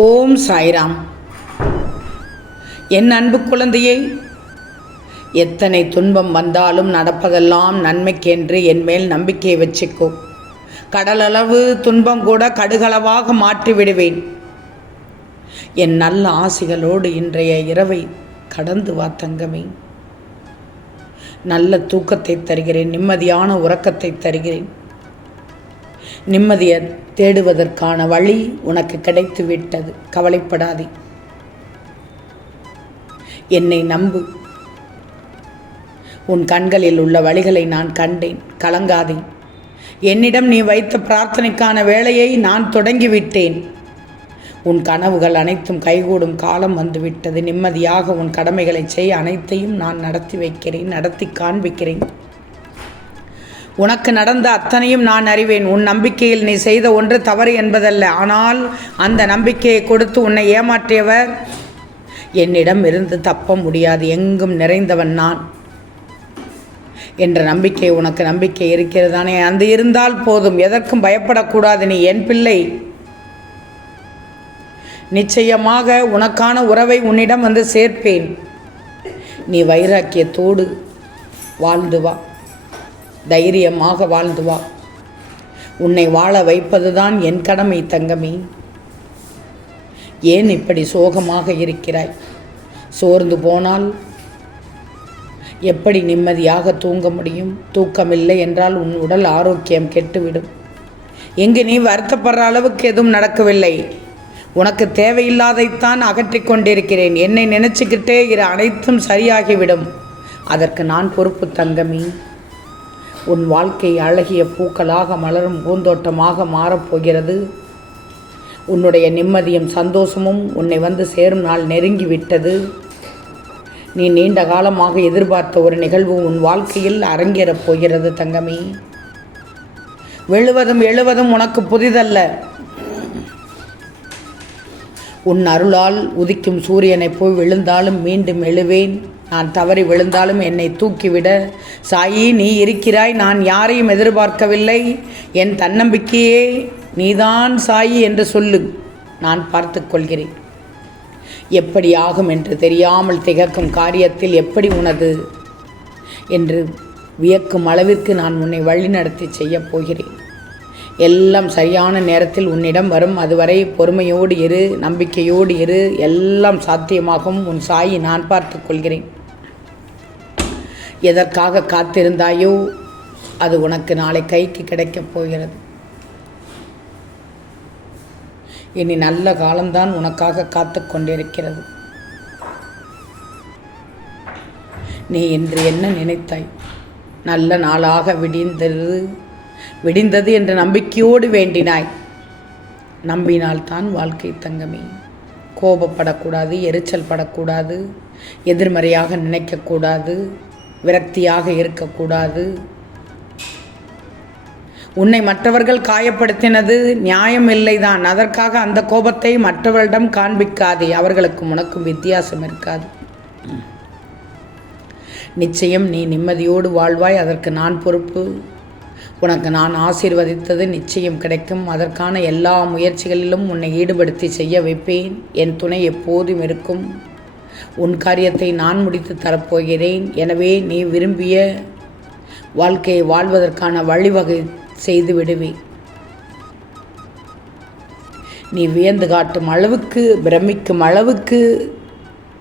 ஓம் சாய்ராம். என் அன்பு குழந்தையை எத்தனை துன்பம் வந்தாலும் நடப்பதெல்லாம் நன்மைக்கென்று என் மேல் நம்பிக்கை வச்சுக்கோ. கடலளவு துன்பம் கூட கடுகளவாக மாற்றி விடுவேன். என் நல்ல ஆசிகளோடு இன்றைய இரவை கடந்து வா தங்கமே. நல்ல தூக்கத்தை தருகிறேன் நிம்மதியான உறக்கத்தை தருகிறேன். நிம்மதியை தேடுவதற்கான வழி உனக்கு கிடைத்து விட்டது கவலைப்படாதே. என்னை நம்பு. உன் கண்களில் உள்ள வழிகளை நான் கண்டேன். கலங்காதே. என்னிடம் நீ வைத்த பிரார்த்தனைக்கான வேலையை நான் தொடங்கிவிட்டேன். உன் கனவுகள் அனைத்தும் கைகூடும் காலம் வந்துவிட்டது. நிம்மதியாக உன் கடமைகளை செய்ய அனைத்தையும் நான் நடத்தி வைக்கிறேன் நடத்தி காண்பிக்கிறேன். உனக்கு நடந்த அத்தனையும் நான் அறிவேன். உன் நம்பிக்கையில் நீ செய்த ஒன்று தவறு என்பதல்ல. ஆனால் அந்த நம்பிக்கையை கொடுத்து உன்னை ஏமாற்றியவர் என்னிடம் இருந்து தப்ப முடியாது. எங்கும் நிறைந்தவன் நான். என்ற நம்பிக்கை உனக்கு நம்பிக்கை இருக்கிறதானே? அந்த இருந்தால் போதும். எதற்கும் பயப்படக்கூடாது. நீ என் பிள்ளை. நிச்சயமாக உனக்கான உறவை உன்னிடம் வந்து சேர்ப்பேன். நீ வைராக்கியத்தோடு வாழ்ந்து வா. தைரியமாக வாழ்ந்து வா. உன்னை வாழ வைப்பதுதான் என் கடமை தங்கமி. ஏன் இப்படி சோகமாக இருக்கிறாய்? சோர்ந்து போனால் எப்படி நிம்மதியாக தூங்க முடியும்? தூக்கமில்லை என்றால் உன் உடல் ஆரோக்கியம் கெட்டுவிடும். எங்கு நீ வருத்தப்படுற அளவுக்கு எதுவும் நடக்கவில்லை. உனக்கு தேவையில்லாதைத்தான் அகற்றிக் கொண்டிருக்கிறேன். என்னை நினச்சிக்கிட்டே இரு அனைத்தும் சரியாகிவிடும். அதற்கு நான் பொறுப்பு தங்கமி. உன் வாழ்க்கை அழகிய பூக்களாக மலரும் பூந்தோட்டமாக மாறப்போகிறது உன்னுடைய நிம்மதியும் சந்தோஷமும் உன்னை வந்து சேரும் நாள் நெருங்கி விட்டது. நீ நீண்ட காலமாக எதிர்பார்த்த ஒரு நிகழ்வு உன் வாழ்க்கையில் அரங்கேறப் போகிறது தங்கமே. விழுவதும் எழுவதும் உனக்கு புதிதல்ல. உன் அருளால் உதிக்கும் சூரியனைப் போய் விழுந்தாலும் மீண்டும் எழுவேன். நான் தவறி விழுந்தாலும் என்னை தூக்கிவிட. சாயி நீ இருக்கிறாய் நான் யாரையும் எதிர்பார்க்கவில்லை. என் தன்னம்பிக்கையே நீதான் சாயி என்று சொல்லு. நான் பார்த்து கொள்கிறேன். எப்படி ஆகும் என்று தெரியாமல் திகக்கும் காரியத்தில் எப்படி உனது? என்று வியக்கும் அளவிற்கு நான் உன்னை வழிநடத்தி செய்யப் போகிறேன். எல்லாம் சரியான நேரத்தில் உன்னிடம் வரும். அதுவரை பொறுமையோடு இரு நம்பிக்கையோடு இரு. எல்லாம் சாத்தியமாகும். உன் சாயி நான் பார்த்து கொள்கிறேன். எதற்காக காத்திருந்தாயோ அது உனக்கு நாளை கைக்கு கிடைக்கப் போகிறது. இனி நல்ல காலம்தான் உனக்காக காத்து கொண்டிருக்கிறது. நீ இன்று என்ன நினைத்தாய்? நல்ல நாளாக விடிந்தது விடிந்தது என்ற நம்பிக்கையோடு வேண்டினாய். நம்பினால்தான் வாழ்க்கை தங்கமே. கோபப்படக்கூடாது எரிச்சல் படக்கூடாது எதிர்மறையாக நினைக்கக்கூடாது. விரக்தியாக இருக்கக்கூடாது. உன்னை மற்றவர்கள் காயப்படுத்தினது நியாயம் இல்லைதான். அதற்காக அந்த கோபத்தை மற்றவர்களிடம் காண்பிக்காதே. அவர்களுக்கும் உனக்கும் வித்தியாசம் இருக்காது. நிச்சயம் நீ நிம்மதியோடு வாழ்வாய். அதற்கு நான் பொறுப்பு. உனக்கு நான் ஆசீர்வதித்தது நிச்சயம் கிடைக்கும். அதற்கான எல்லா முயற்சிகளிலும் உன்னை ஈடுபடுத்தி செய்ய வைப்பேன். என் துணை எப்போதும் இருக்கும். உன் காரியத்தை நான் முடித்து தரப்போகிறேன். எனவே நீ விரும்பிய வாழ்க்கையை வாழ்வதற்கான வழிவகை செய்து விடுவேன் நீ வியந்து காட்டும் அளவுக்கு பிரமிக்கும் அளவுக்கு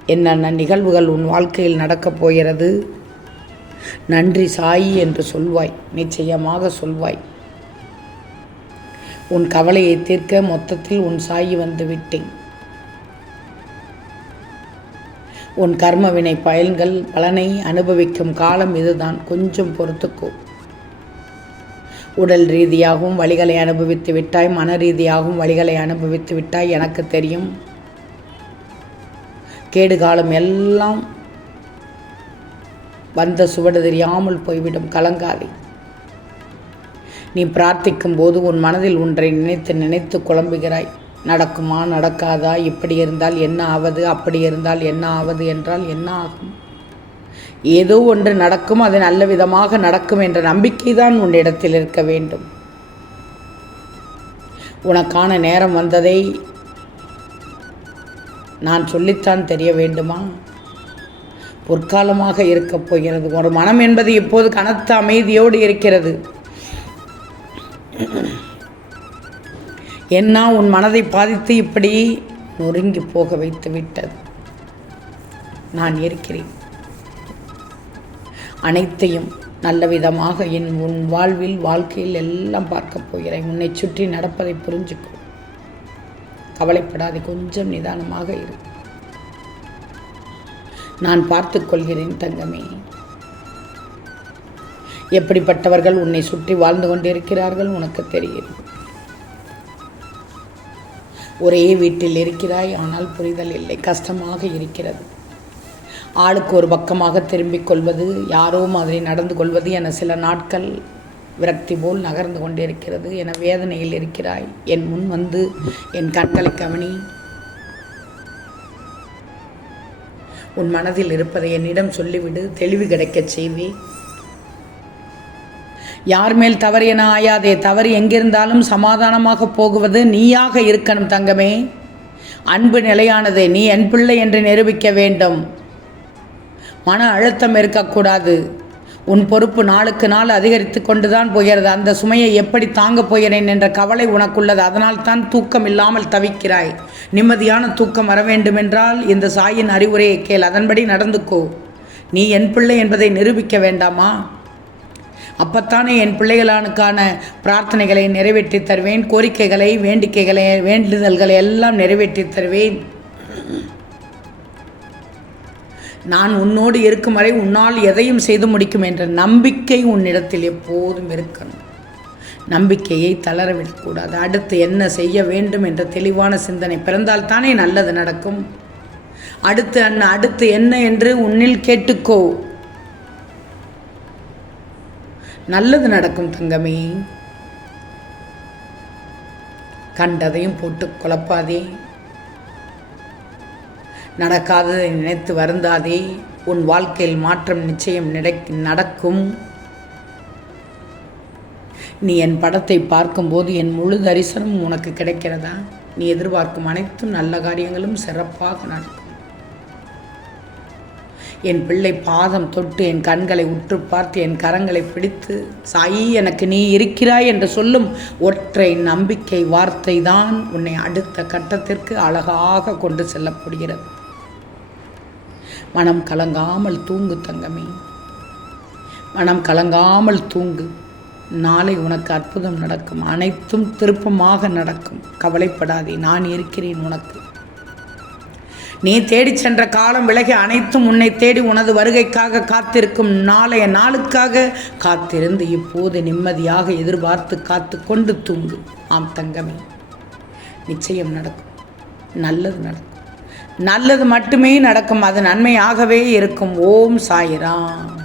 என்னென்ன நிகழ்வுகள் உன் வாழ்க்கையில் நடக்கப் போகிறது? நன்றி சாயி என்று சொல்வாய் நிச்சயமாக சொல்வாய். உன் கவலையை தீர்க்க மொத்தத்தில் உன் சாயி வந்து விட்டேன். உன் கர்மவினை பயன்கள் பலனை அனுபவிக்கும் காலம் இதுதான். கொஞ்சம் பொறுத்துக்கோ. உடல் ரீதியாகவும் வழிகளை அனுபவித்து விட்டாய் மன ரீதியாகவும் வழிகளை அனுபவித்து விட்டாய் எனக்கு தெரியும். கேடு காலம் எல்லாம் வந்த சுவடு தெரியாமல் போய்விடும் கலங்காதே நீ பிரார்த்திக்கும் போது உன் மனதில் ஒன்றை நினைத்து நினைத்து குழம்புகிறாய். நடக்குமா நடக்காதா இப்படி இருந்தால் என்ன ஆவது அப்படி இருந்தால் என்ன ஆவது என்றால் என்ன ஆகும்? ஏதோ ஒன்று நடக்கும் அது நல்ல விதமாக நடக்கும் என்ற நம்பிக்கை தான் உன்னிடத்தில் இருக்க வேண்டும். உனக்கான நேரம் வந்ததை நான் சொல்லித்தான் தெரிய வேண்டுமா? பொற்காலமாக இருக்கப் போகிறது. ஒரு மனம் என்பது இப்போது கனத்த அமைதியோடு இருக்கிறது. என்ன உன் மனதை பாதித்து இப்படி நொறுங்கி போக வைத்து விட்டது? நான் இருக்கிறேன். அனைத்தையும் நல்ல விதமாக என் உன் வாழ்வில் வாழ்க்கையில் எல்லாம் பார்க்கப் போகிறேன். உன்னை சுற்றி நடப்பதை புரிஞ்சுக்கோ. கவலைப்படாதே கொஞ்சம் நிதானமாக இரு. நான் பார்த்து கொள்கிறேன் தங்கமே. எப்படிப்பட்டவர்கள் உன்னை சுற்றி வாழ்ந்து கொண்டிருக்கிறார்கள் உனக்கு தெரியும். ஒரே வீட்டில் இருக்கிறாய் ஆனால் புரிதல் இல்லை. கஷ்டமாக இருக்கிறது. ஆளுக்கு ஒரு பக்கமாக திரும்பிக் கொள்வது யாரோ மாதிரி நடந்து கொள்வது என சில நாட்கள் விரக்தி போல் நகர்ந்து கொண்டிருக்கிறது. என வேதனையில் இருக்கிறாய். என் முன் வந்து என் கண்களை கவனி. உன் மனதில் இருப்பதை என்னிடம் சொல்லிவிடு. தெளிவு கிடைக்கச் செய்வேன் யார் மேல் தவறு என ஆயாதே தவறு எங்கிருந்தாலும் சமாதானமாக போகுவது நீயாக இருக்கணும் தங்கமே. அன்பு நிலையானது நீ என் பிள்ளை என்று நிரூபிக்க வேண்டும். மன அழுத்தம் இருக்கக்கூடாது. உன் பொறுப்பு நாளுக்கு நாள் அதிகரித்து கொண்டுதான் போகிறது. அந்த சுமையை எப்படி தாங்கப் போகிறேன் என்ற கவலை உனக்குள்ளது. அதனால் தான் தூக்கம் இல்லாமல் தவிக்கிறாய். நிம்மதியான தூக்கம் வர வேண்டுமென்றால் இந்த சாயின் அறிவுரையை கேள். அதன்படி நடந்துக்கோ. நீ என் பிள்ளை என்பதை நிரூபிக்க வேண்டாமா? அப்பத்தானே என் பிள்ளைகளானுக்கான பிரார்த்தனைகளை நிறைவேற்றி தருவேன் கோரிக்கைகளை வேண்டிக்கைகளை வேண்டுதல்களை எல்லாம் நிறைவேற்றி தருவேன். நான் உன்னோடு இருக்கும் வரை உன்னால் எதையும் செய்து முடிக்கும் என்ற நம்பிக்கை உன்னிடத்தில் எப்போதும் இருக்கணும். நம்பிக்கையை தளரவிடக்கூடாது. அடுத்து என்ன செய்ய வேண்டும் என்ற தெளிவான சிந்தனை பிறந்தால் தானே நல்லது நடக்கும். அடுத்து அண்ணா அடுத்து என்ன என்று உன்னில் கேட்டுக்கோ. நல்லது நடக்கும் தங்கமே. கண்டதையும் போட்டு குழப்பாதே. நடக்காததை நினைத்து வருந்தாதே. உன் வாழ்க்கையில் மாற்றம் நிச்சயம் நடக்கும். நீ என் படத்தை பார்க்கும்போது என் முழு தரிசனம் உனக்கு கிடைக்கிறதா? நீ எதிர்பார்க்கும் அனைத்தும் நல்ல காரியங்களும் சிறப்பாக நடக்கும். என் பிள்ளை பாதம் தொட்டு என் கண்களை உற்று பார்த்து என் கரங்களை பிடித்து சாயி எனக்கு நீ இருக்கிறாய் என்று சொல்லும் ஒற்றை நம்பிக்கை வார்த்தை தான் உன்னை அடுத்த கட்டத்திற்கு அழகாக கொண்டு செல்லப்படுகிறது. மனம் கலங்காமல் தூங்கு தங்கமே. மனம் கலங்காமல் தூங்கு. நாளை உனக்கு அற்புதம் நடக்கும். அனைத்தும் திருப்பமாக நடக்கும். கவலைப்படாதே நான் இருக்கிறேன் உனக்கு. நீ தேடிச் சென்ற காலம் விலகி அனைத்தும் உன்னை தேடி உனது வருகைக்காக காத்திருக்கும் நாளைய நாளுக்காக காத்திருந்து இப்போது நிம்மதியாக எதிர்பார்த்து காத்து கொண்டு தூங்கு. ஆம் தங்கமே நிச்சயம் நடக்கும். நல்லது நடக்கும். நல்லது மட்டுமே நடக்கும். அது நன்மையாகவே இருக்கும். ஓம் சாயிராம்.